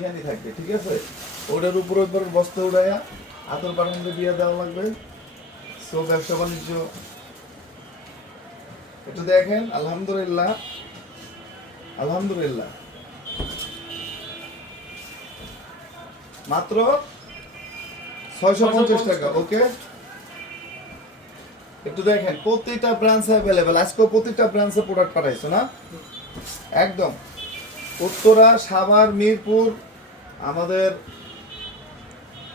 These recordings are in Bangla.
এখানে থাকবে, ঠিক আছে? ওটার উপর একবার বস্তা উড়াইয়া আতর দেওয়া লাগবে। সো, ব্যবসা বাণিজ্য। একটু দেখেন, আলহামদুলিল্লাহ। আলহামদুলিল্লাহ। মাত্র ছয়শো পঞ্চাশ টাকা, ওকে? একটু দেখেন, প্রতিটা ব্রাঞ্চে অ্যাভেলেবেল আজকে প্রতিটা ব্রাঞ্চে প্রোডাক্ট পাঠাইছো না? একদম। উত্তরা, সাভার, মিরপুর আমাদের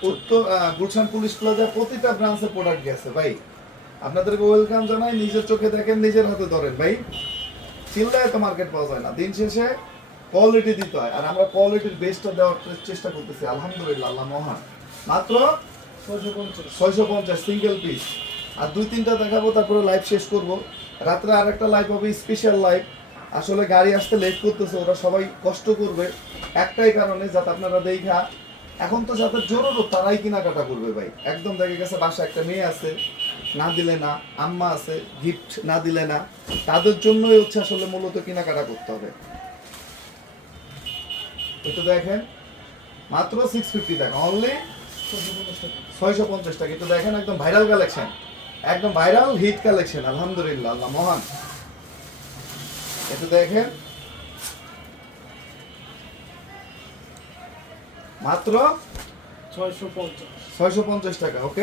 উত্তর গুলশান পুলিশ প্লাজা প্রতিটা ব্রাঞ্চে প্রোডাক্ট গেছে ভাই। আপনাদেরকে ওয়েলকাম জানাই নিজের চোখে দেখেন নিজের হাতে ধরেন ভাই। চিল্লায় তো মার্কেট পাওয়া যায় না। দিন শেষে কোয়ালিটি দিতে হয়। আর আমরা কোয়ালিটির বেস্টটা দেওয়ার চেষ্টা করতেছি। আলহামদুলিল্লাহ আল্লাহ মহান। মাত্র ছয়শো পঞ্চাশ। সিঙ্গেল পিস আর দুই তিনটা দেখাবো তারপরে লাইভ শেষ করব। রাত্রে আরেকটা লাইভ হবে স্পেশাল লাইভ আসলে গাড়ি আসতে লেট করতেছে, ওরা সবাই কষ্ট করবে। একটাই কারণে যাতে আপনারা দেখা এখন তো যাদের জরুরত তারাই কেনাকাটা করবে ভাই। একদম দেখে গেছে বাসা একটা মেয়ে আছে, না দিলে না, আম্মা আছে গিফট না দিলে না। তাদের জন্যই হচ্ছে আসলে মূলত কেনাকাটা করতে হবে। একটু দেখেন, মাত্র সিক্স ফিফটি টাকা অনলি ছয়শো পঞ্চাশ টাকা। একটু দেখেন, একদম ভাইরাল কালেকশন একদম ভাইরাল হিট কালেকশন আলহামদুলিল্লাহ, আল্লাহ মহান। একটু দেখেন। মাত্র ছয়শো পঞ্চাশ। ছয়শো পঞ্চাশ টাকা ওকে